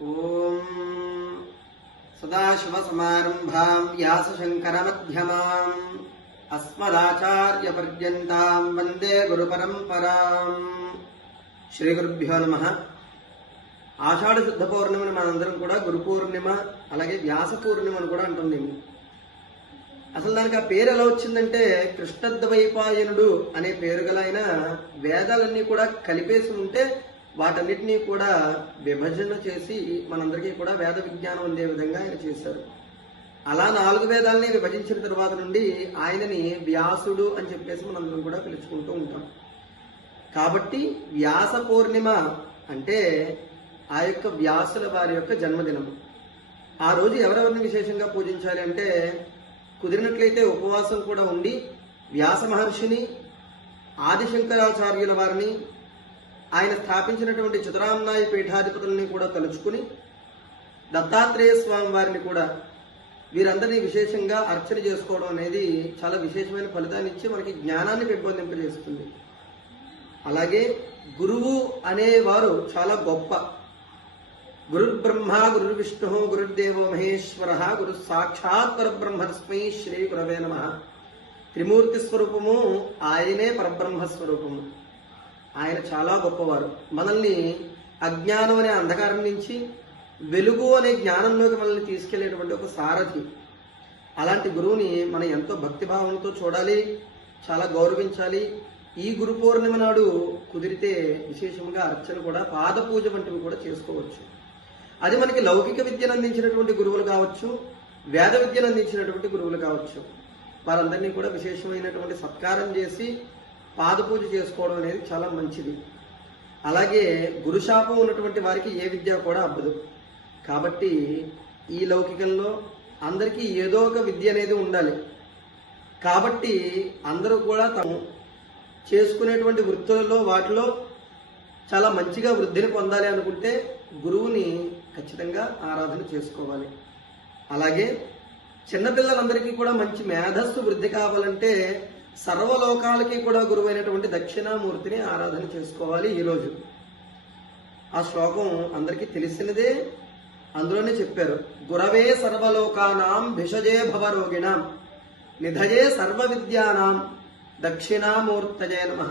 ఓం సదాశివసమారంభాం వ్యాసశంకరమధ్యమాం అస్మదాచార్యపర్యంతాం వందే గురుపరంపరాం. శ్రీ గురుభ్యో నమ. ఆషాఢ శుద్ధ పౌర్ణమిని మనందరం కూడా గురు పూర్ణిమ అలాగే వ్యాస పూర్ణిమని కూడా అంటుంది అసలు దానికి ఆ పేరు ఎలా వచ్చిందంటే కృష్ణద్వైపాయనుడు అనే పేరు గల ఆయన వేదాలన్నీ కూడా కలిపేసి ఉంటే వాటన్నిటినీ కూడా విభజన చేసి మనందరికీ కూడా వేద విజ్ఞానం ఉండే విధంగా ఆయన చేశారు. అలా నాలుగు వేదాలని విభజించిన తర్వాత నుండి ఆయనని వ్యాసుడు అని చెప్పేసి మనందరం కూడా పిలుచుకుంటూ ఉంటాం. కాబట్టి వ్యాస పూర్ణిమ అంటే ఆ యొక్క వ్యాసుల వారి యొక్క జన్మదినం ఆ రోజు ఎవరెవరిని విశేషంగా పూజించాలి అంటే కుదిరినట్లయితే ఉపవాసం కూడా ఉండి వ్యాస మహర్షిని ఆదిశంకరాచార్యుల వారిని ఆయన స్థాపించినటువంటి చతురామ్నాయ పీఠాధిపతుల్ని కూడా తలుచుకుని దత్తాత్రేయ స్వామి వారిని కూడా వీరందరినీ విశేషంగా అర్చన చేసుకోవడం అనేది చాలా విశేషమైన ఫలితాన్ని ఇచ్చి మనకి జ్ఞానాన్ని పెంపొందింపజేస్తుంది. అలాగే గురువు అనేవారు చాలా గొప్ప. గురుర్బ్రహ్మ గురుర్విష్ణు గురు విష్ణు మహేశ్వర గురు సాక్షాత్ పరబ్రహ్మస్మై శ్రీ గురవే నమ. త్రిమూర్తి స్వరూపము ఆయనే పరబ్రహ్మ స్వరూపము ఆయన చాలా గొప్పవారు. మనల్ని అజ్ఞానం అనే అంధకారం నుంచి వెలుగు అనే జ్ఞానంలోకి మనల్ని తీసుకెళ్ళేటువంటి ఒక సారథి. అలాంటి గురువుని మనం ఎంతో భక్తిభావంతో చూడాలి చాలా గౌరవించాలి. ఈ గురు పౌర్ణమి నాడు కుదిరితే విశేషంగా అర్చన కూడా పాద పూజ వంటివి కూడా చేసుకోవచ్చు. అది మనకి లౌకిక విద్యను అందించినటువంటి గురువులు కావచ్చు వేద విద్యను అందించినటువంటి గురువులు కావచ్చు. వారందరినీ కూడా విశేషమైనటువంటి సత్కారం చేసి పాదపూజ చేసుకోవడం అనేది చాలా మంచిది. అలాగే గురుశాపం ఉన్నటువంటి వారికి ఏ విద్య కూడా అబ్బదు. కాబట్టి ఈ లౌకికంలో అందరికీ ఏదో ఒక విద్య అనేది ఉండాలి. కాబట్టి అందరూ కూడా తాము చేసుకునేటువంటి వృత్తులలో వాటిలో చాలా మంచిగా వృద్ధిని పొందాలి అనుకుంటే గురువుని ఖచ్చితంగా ఆరాధన చేసుకోవాలి. అలాగే చిన్నపిల్లలందరికీ కూడా మంచి మేధస్సు వృద్ధి కావాలంటే సర్వలోకాలకి కూడా గురువైనటువంటి దక్షిణామూర్తిని ఆరాధన చేసుకోవాలి ఈరోజు ఆ శ్లోకం అందరికీ తెలిసినదే అందులోనే చెప్పారు గురవే సర్వలోకానాం భిషజే భవరోగిణాం నిధయే సర్వ విద్యానాం దక్షిణామూర్తజయ నమ.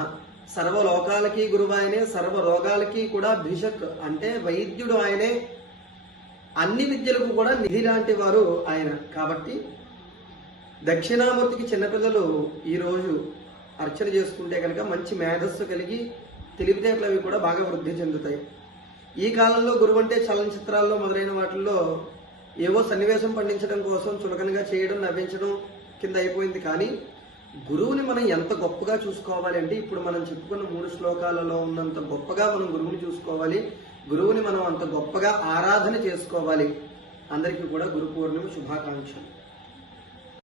సర్వలోకాలకి గురువు ఆయనే సర్వ రోగాలకి కూడా భిషక్ అంటే వైద్యుడు ఆయనే అన్ని విద్యలకు కూడా నిధి లాంటి వారు ఆయన. కాబట్టి దక్షిణామూర్తికి చిన్నపిల్లలు ఈరోజు అర్చన చేసుకుంటే కనుక మంచి మేధస్సు కలిగి తెలివితేటలు అవి కూడా బాగా వృద్ధి చెందుతాయి. ఈ కాలంలో గురువు అంటే చలనచిత్రాల్లో మొదలైన వాటిల్లో ఏవో సన్నివేశం పండించడం కోసం చులకనగా చేయడం నవ్వించడం కింద అయిపోయింది. కానీ గురువుని మనం ఎంత గొప్పగా చూసుకోవాలి అంటే ఇప్పుడు మనం చెప్పుకున్న మూడు శ్లోకాలలో ఉన్నంత గొప్పగా మనం గురువుని చూసుకోవాలి. గురువుని మనం అంత గొప్పగా ఆరాధన చేసుకోవాలి. అందరికీ కూడా గురు పూర్ణిమ శుభాకాంక్షలు.